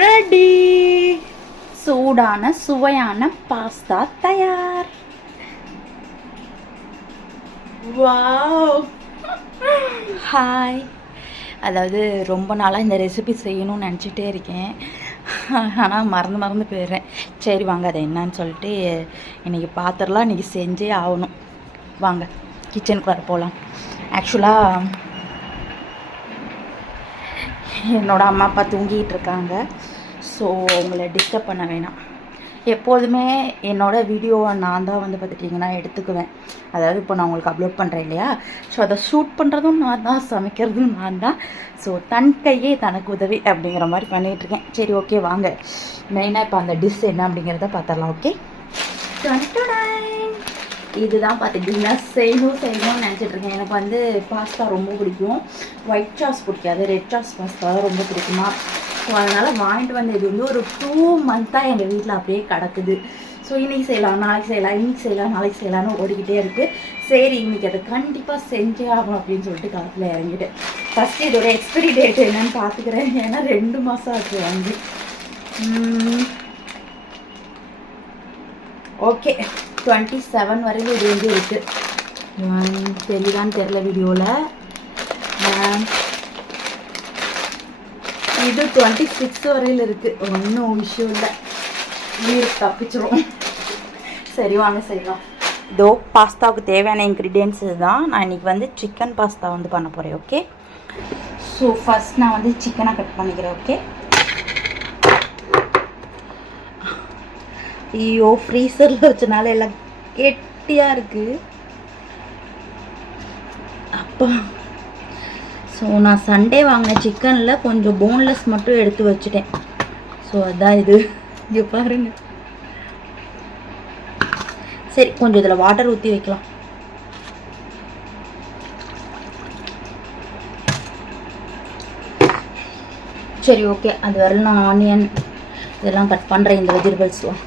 Ready. சூடான சுவையான pasta தயார். வாவ். ஹாய். அதாவது ரொம்ப நாளாக இந்த ரெசிபி செய்யணும்னு நினச்சிட்டே இருக்கேன், ஆனால் மறந்து போயிடுறேன். சரி வாங்க, அது என்னன்னு சொல்லிட்டு இன்றைக்கி பார்த்துடலாம். இன்றைக்கி செஞ்சே ஆகணும். வாங்க கிச்சனுக்கு வர போகலாம். ஆக்சுவலாக என்னோடய அம்மா அப்பா தூங்கிட்டு இருக்காங்க. ஸோ அவங்கள டிஸ்டர்ப் பண்ண வேணாம். எப்போதுமே என்னோடய வீடியோவை நான் தான் வந்து பார்த்துட்டிங்கன்னா எடுத்துக்குவேன். அதாவது இப்போ நான் உங்களுக்கு அப்லோட் பண்ணுறேன் இல்லையா, ஸோ அதை ஷூட் பண்ணுறதும் நான் தான், சமைக்கிறதும் நான் தான். ஸோ தன் கையே தனக்கு உதவி அப்படிங்கிற மாதிரி பண்ணிகிட்ருக்கேன். சரி ஓகே வாங்க, மெயினாக இப்போ அந்த டிஷ் என்ன அப்படிங்கிறத பார்த்துடலாம். ஓகே, இதுதான் பார்த்துக்கிட்டிங்கன்னா செய்யணும்னு நினச்சிட்ருக்கேன். எனக்கு வந்து பாஸ்தா ரொம்ப பிடிக்கும். ஒயிட் சாஸ் பிடிக்காது, ரெட் சாஸ் பாஸ்தா தான் ரொம்ப பிடிக்குமா. ஸோ அதனால் வாங்கிட்டு வந்து இது வந்து ஒரு 2 மந்த்தாக எங்கள் வீட்டில் அப்படியே கிடக்குது. ஸோ இன்றைக்கி செய்யலாம், நாளைக்கு செய்யலாம், இன்றைக்கி செய்யலாம், நாளைக்கு செய்யலாம்னு ஓடிக்கிட்டே இருக்குது. சரி இன்றைக்கி அதை கண்டிப்பாக செஞ்சே ஆகணும் அப்படின்னு சொல்லிட்டு காலத்தில் இறங்கிட்டேன். ஃபஸ்ட்டு இதோட எக்ஸ்பைரி டேட் என்னன்னு பார்த்துக்கிறேன். ஏன்னா 2 மாதம் ஆச்சு வாங்கி. ஓகே, 27 வரைக்கும் இது வந்து இருக்குது. தெரியுதான்னு தெரில வீடியோவில். இது 26 வரையில் இருக்குது. ஒன்றும் விஷயம் இல்லை, வீடு தப்பிச்சிரும். சரி வாங்க செய்யலாம். இதோ பாஸ்தாவுக்கு தேவையான இன்க்ரீடியன்ஸ் இதுதான். நான் இன்றைக்கி வந்து சிக்கன் பாஸ்தா வந்து பண்ண போகிறேன். ஓகே, ஸோ ஃபஸ்ட் நான் வந்து சிக்கனை கட் பண்ணிக்கிறேன். ஓகே. ஐயோ, ஃப்ரீசரில் வச்சனால எல்லாம் கெட்டியாக இருக்குது. அப்பா, ஸோ நான் சண்டே வாங்கின சிக்கனில் கொஞ்சம் போன்லெஸ் மட்டும் எடுத்து வச்சுட்டேன். ஸோ அதான் இது, இங்கே பாருங்க. சரி கொஞ்சம் இதில் வாட்டர் ஊற்றி வைக்கலாம். சரி ஓகே, அது வரல நான் ஆனியன் இதெல்லாம் கட் பண்ணுறேன். இந்த வெஜிடபிள்ஸ்லாம்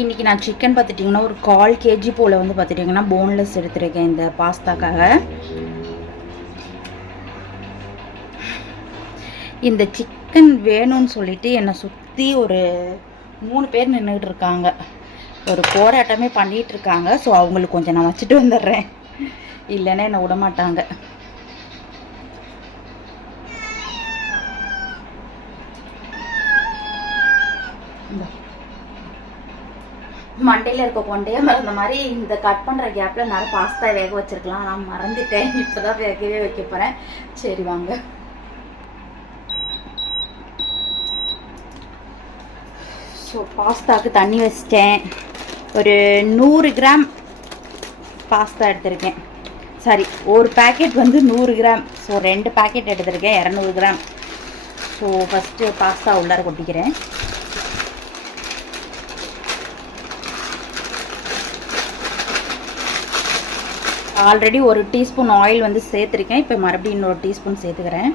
இன்றைக்கி நான் சிக்கன் பார்த்துட்டிங்கன்னா ஒரு 1/4 kg போல் வந்து பார்த்துட்டிங்கன்னா போன்லெஸ் எடுத்துருக்கேன் இந்த பாஸ்தாக்காக. இந்த சிக்கன் வேணும்னு சொல்லிட்டு என்னை சுற்றி ஒரு 3 பேர் நின்றுக்கிட்டு இருக்காங்க. ஒரு போராட்டமே பண்ணிகிட்ருக்காங்க. ஸோ அவங்களுக்கு கொஞ்சம் நான் வச்சுட்டு வந்துடுறேன், இல்லைன்னா என்னை விட மாட்டாங்க. மண்டையில் இருக்க கொண்டையே மறந்த மாதிரி இந்த கட் பண்ணுற கேப்பில் நிறைய பாஸ்தா வேக வச்சுருக்கலாம். நான் மறந்துட்டேன், இப்போ தான் வேகவே வைக்க போகிறேன். சரி வாங்க. ஸோ பாஸ்தாவுக்கு தண்ணி வச்சிட்டேன். ஒரு 100 கிராம் பாஸ்தா எடுத்திருக்கேன். சாரி, ஒரு பேக்கெட் வந்து 100 கிராம். ஸோ 2 பேக்கெட் எடுத்திருக்கேன், 200 கிராம். ஸோ ஃபஸ்ட்டு பாஸ்தா உள்ளார கொட்டிக்கிறேன். ஆல்ரெடி 1 டீஸ்பூன் ஆயில் வந்து சேர்த்துருக்கேன். இப்போ மறுபடியும் இன்னொரு டீஸ்பூன் சேர்த்துக்கிறேன்.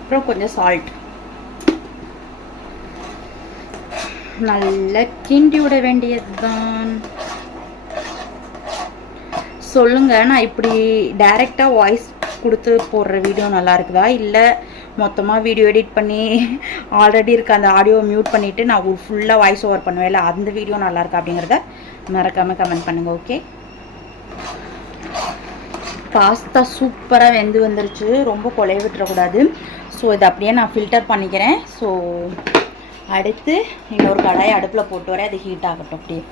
அப்புறம் கொஞ்சம் சால்ட். நல்லா கிண்டி விட வேண்டியது தான். சொல்லுங்கள், நான் இப்படி டைரெக்டாக வாய்ஸ் கொடுத்து போடுற வீடியோ நல்லா இருக்குதா, இல்லை மொத்தமாக வீடியோ எடிட் பண்ணி ஆல்ரெடி இருக்க அந்த ஆடியோவை மியூட் பண்ணிவிட்டு நான் ஃபுல்லாக வாய்ஸ் ஓவர் பண்ணுவேன், இல்லை அந்த வீடியோ நல்லா இருக்கா அப்படிங்கிறத மறக்காமல் கமெண்ட் பண்ணுங்கள். ஓகே, பாஸ்தா சூப்பராக வெந்து வந்துருச்சு. ரொம்ப கொலைய விட்டுறக்கூடாது. ஸோ இதை அப்படியே நான் ஃபில்டர் பண்ணிக்கிறேன். ஸோ அடுத்து இன்னொரு கடாயை அடுப்பில் போட்டு வரேன், அது ஹீட் ஆகட்டும். அப்படியே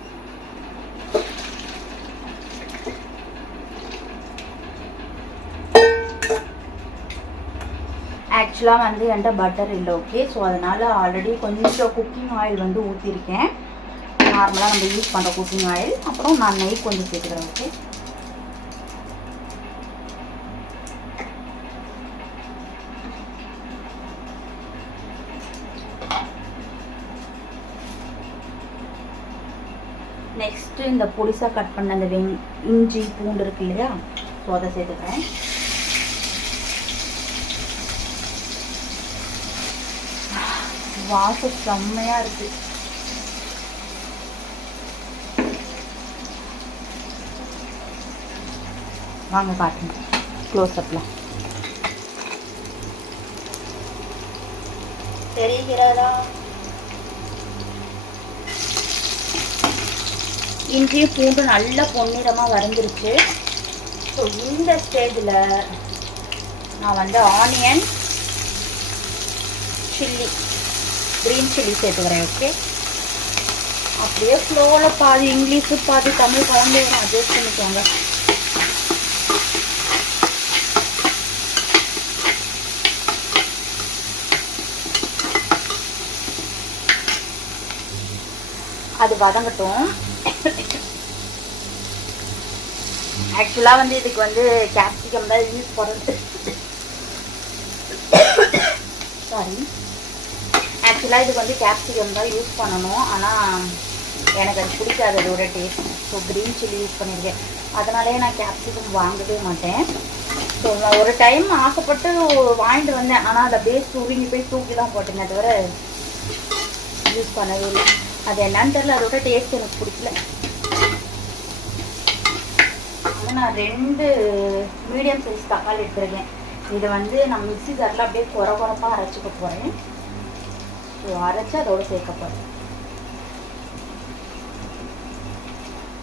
ஆக்சுவலாக வந்து என்கிட்ட பட்டர் இல்லை. ஓகே, ஸோ அதனால் ஆல்ரெடி கொஞ்சம் குக்கிங் ஆயில் வந்து ஊற்றிருக்கேன். நார்மலாக நம்ம யூஸ் பண்ணுற குக்கிங் ஆயில். அப்புறம் நான் நெய் கொஞ்சம் சேர்த்துக்கிறேன். ஓகே, நெக்ஸ்ட்டு இந்த பொடிசாக கட் பண்ண அந்த இஞ்சி பூண்டு இருக்கு இல்லையா, ஸோ அதை சேர்த்துக்கிறேன். வாசம் செம்மையா இருக்கு. வாங்க காட்டுங்க க்ளோஸ்அப்ல. தெரிகிறதா? இஞ்சி பூண்டு நல்ல பொன்னிறமாக வரைஞ்சிருச்சு. ஸோ இந்த ஸ்டேஜில் நான் வந்து ஆனியன் சில்லி, க்ரீன் சில்லி சேர்த்துக்கிறேன். ஓகே, அப்படியே ஃப்ளோவில் பாதி இங்கிலீஷு பாதி தமிழ் கலந்து வரும், அட்ஜஸ்ட் பண்ணிக்கோங்க. அது வதங்கட்டும். ஆக்சுவலாக வந்து இதுக்கு வந்து கேப்சிகம் தான் யூஸ் பண்ணுறது. சாரி, ஆக்சுவலாக இதுக்கு வந்து கேப்சிகம் தான் யூஸ் பண்ணணும். ஆனால் எனக்கு அது பிடிக்காது அதோட taste. So green chilli use பண்ணியிருக்கேன். அதனாலே நான் கேப்சிகம் வாங்கவே மாட்டேன். ஸோ நான் ஒரு டைம் ஆசைப்பட்டு வாங்கிட்டு வந்தேன். ஆனால் அதை அப்படியே சுருங்கி போய் தூக்கி தான் போட்டேங்க, தவிர யூஸ் பண்ணவே இல்லை. அது என்னன்னு தெரியல, அதோட டேஸ்ட் எனக்கு பிடிக்கல. ஆனால் நான் 2 மீடியம் சைஸ் தக்காளி எடுத்துருக்கேன். இதை வந்து நான் மிக்ஸி ஜாரில் அப்படியே குறப்பாக அரைச்சிக்க போகிறேன். ஸோ அரைச்சி அதோடு சேர்க்க போகிறேன்.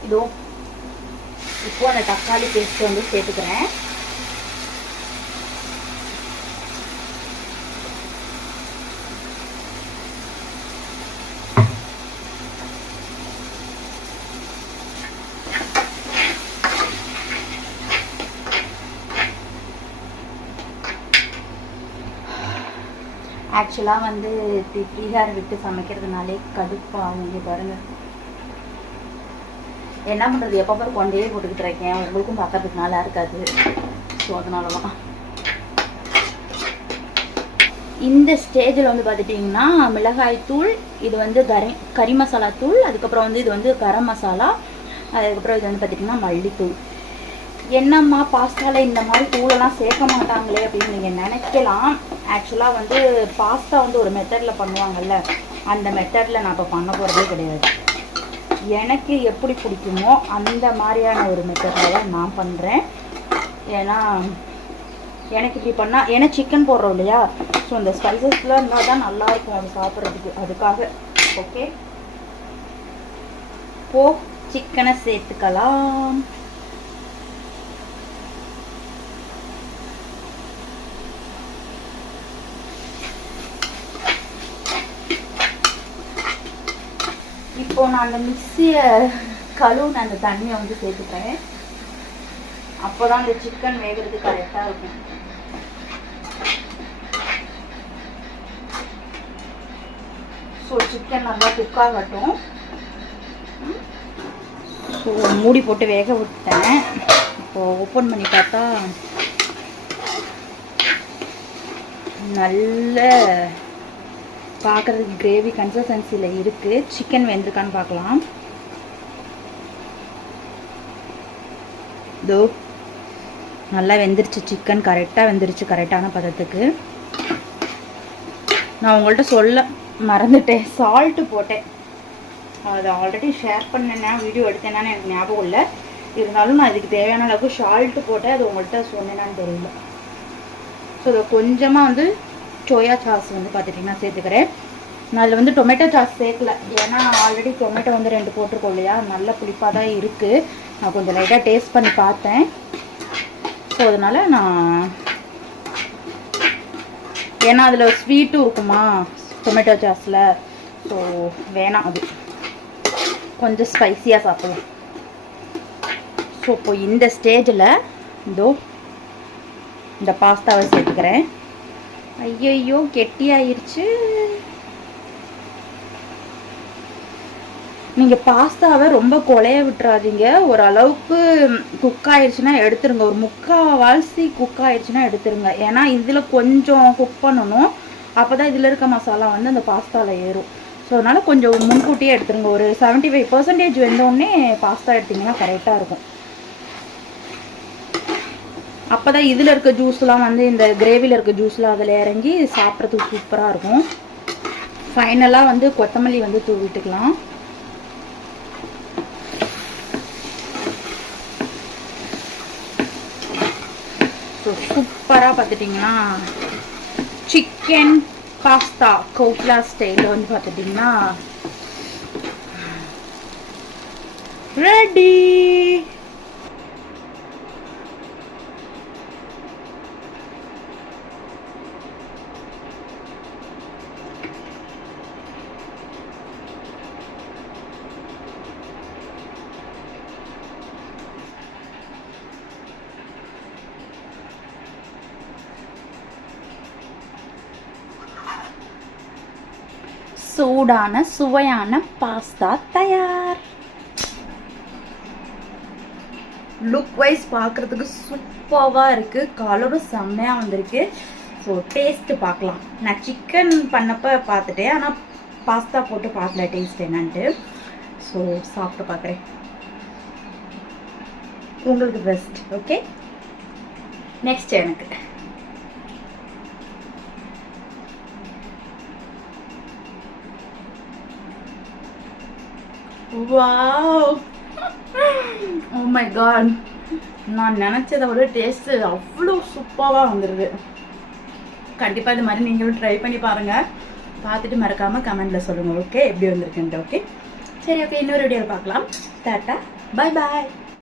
இதோ இப்போ அந்த தக்காளி பேஸ்ட் வந்து சேர்த்துக்கிறேன். ஆக்சுவலாக வந்து பீகார் விட்டு சமைக்கிறதுனாலே கடுப்பாகும். இங்கே பாருங்கள் என்ன பண்ணுறது, எப்போ பாரு கொண்டே போட்டுக்கிட்டு இருக்கேன். உங்களுக்கும் பார்க்கறதுக்கு நல்லா இருக்காது. ஸோ அதனால தான் இந்த ஸ்டேஜில் வந்து பார்த்துட்டிங்கன்னா மிளகாய் தூள், இது வந்து கறி மசாலா தூள், அதுக்கப்புறம் வந்து இது வந்து கரம் மசாலா, அதுக்கப்புறம் இது வந்து பார்த்திங்கன்னா மல்லித்தூள். என்னம்மா பாஸ்தாவில் இந்த மாதிரி தூளெல்லாம் சேர்க்க மாட்டாங்களே அப்படின்னு நீங்கள் நினைக்கலாம். ஆக்சுவலாக வந்து பாஸ்தா வந்து ஒரு மெத்தடில் பண்ணுவாங்கல்ல, அந்த மெத்தடில் நான் இப்போ பண்ண போகிறதே கிடையாது. எனக்கு எப்படி பிடிக்குமோ அந்த மாதிரியான ஒரு மெத்தடில் தான் நான் பண்ணுறேன். ஏன்னா எனக்கு இப்படி பண்ணால், ஏன்னா சிக்கன் போடுறோம் இல்லையா, ஸோ இந்த ஸ்பைசஸ்லாம் இருந்தால் தான் நல்லாயிருக்கும் அது சாப்பிட்றதுக்கு. அதுக்காக ஓகே, போ சிக்கனை சேர்த்துக்கலாம். இப்போ நான் அந்த மிக்ஸியை கழுவுன அந்த தண்ணியை வந்து சேர்த்துக்கிறேன். அப்போ தான் அந்த சிக்கன் வேகிறதுக்கு கரெக்டாக இருக்கும். ஸோ சிக்கன் நல்லா குக் ஆகட்டும். ஸோ மூடி போட்டு வேக விட்டேன். இப்போது ஓப்பன் பண்ணி பார்த்தா நல்ல பார்க்குறதுக்கு கிரேவி கன்சிஸ்டன்சியில் இருக்குது. சிக்கன் வெந்திருக்கான்னு பார்க்கலாம். இதோ நல்லா வெந்துருச்சு சிக்கன், கரெக்டாக வெந்துருச்சு, கரெக்டான பதத்துக்கு. நான் உங்கள்கிட்ட சொல்ல மறந்துட்டேன், சால்ட்டு போட்டேன். அதை ஆல்ரெடி ஷேர் பண்ணேன்னா வீடியோ எடுத்தேனான்னு எனக்கு ஞாபகம் இல்லை. இருந்தாலும் நான் இதுக்கு தேவையான அளவுக்கு சால்ட்டு போட்டேன். அது உங்கள்கிட்ட சொன்னேனான்னு தெரியல. ஸோ இதை கொஞ்சமாக வந்து சோயா சாஸ் வந்து பார்த்துட்டிங்கன்னா சேர்த்துக்கிறேன். நான் அதில் வந்து டொமேட்டோ சாஸ் சேர்க்கல, ஏன்னா ஆல்ரெடி டொமேட்டோ வந்து 2 போட்டிருக்கோம் இல்லையா, நல்ல புளிப்பாக தான் இருக்குது. நான் கொஞ்சம் லைட்டாக டேஸ்ட் பண்ணி பார்த்தேன். ஸோ அதனால் நான், ஏன்னா அதில் ஸ்வீட்டும் இருக்குமா டொமேட்டோ சாஸில், ஸோ வேணாம், அது கொஞ்சம் ஸ்பைஸியாக சாப்பிடலாம். ஸோ இப்போ இந்த ஸ்டேஜில் இதோ இந்த பாஸ்தாவை சேர்த்துக்கிறேன். ஐயோ கெட்டியாயிருச்சு. நீங்கள் பாஸ்தாவை ரொம்ப குழைய விட்டுறாதீங்க. ஓரளவுக்கு குக் ஆயிடுச்சுன்னா எடுத்துருங்க. ஒரு 3/4 குக் ஆயிடுச்சுன்னா எடுத்துருங்க. ஏன்னா இதில் கொஞ்சம் குக் பண்ணணும், அப்போ தான் இதில் இருக்க மசாலா வந்து அந்த பாஸ்தாவில் ஏறும். ஸோ அதனால் கொஞ்சம் முன்கூட்டியே எடுத்துருங்க. ஒரு 75% வெந்தோடனே பாஸ்தா எடுத்திங்கன்னா கரெக்டாக இருக்கும். அப்போ தான் இதில் இருக்க ஜூஸ்லாம் வந்து இந்த கிரேவியில் இருக்க ஜூஸ்லாம் அதில் இறங்கி சாப்பிட்றதுக்கு சூப்பராக இருக்கும். ஃபைனலாக வந்து கொத்தமல்லி வந்து தூவிட்டுக்கலாம். ஸோ சூப்பராக பார்த்துட்டிங்கன்னா சிக்கன் பாஸ்தா கோட்லா ஸ்டைலில் வந்து பார்த்துட்டிங்கன்னா ரெடி. சூடான சுவையான பாஸ்தா தயார். லுக் வைஸ் பார்க்குறதுக்கு சூப்பராக இருக்குது, கலரும் செம்மையாக வந்திருக்கு. ஸோ டேஸ்ட்டு பார்க்கலாம். நான் சிக்கன் பண்ணப்போ பார்த்துட்டேன், ஆனால் பாஸ்தா போட்டு பார்க்கல டேஸ்ட் என்னன்ட்டு. ஸோ சாப்பிட்டு பார்க்குறேன், உங்களுக்கு பெஸ்ட். ஓகே, நெக்ஸ்ட் எனக்கு வாவ், ஓ மை காட், நான் நினச்சதை விட டேஸ்ட்டு அவ்வளோ சூப்பராக வந்துடுது. கண்டிப்பாக இது மாதிரி நீங்களும் ட்ரை பண்ணி பாருங்கள், பார்த்துட்டு மறக்காமல் கமெண்டில் சொல்லுங்கள். ஓகே, எப்படி வந்திருக்குன்ட்டு. ஓகே, சரி, ஓகே, இன்னொரு வீடியோவில் பார்க்கலாம். Tata, bye bye.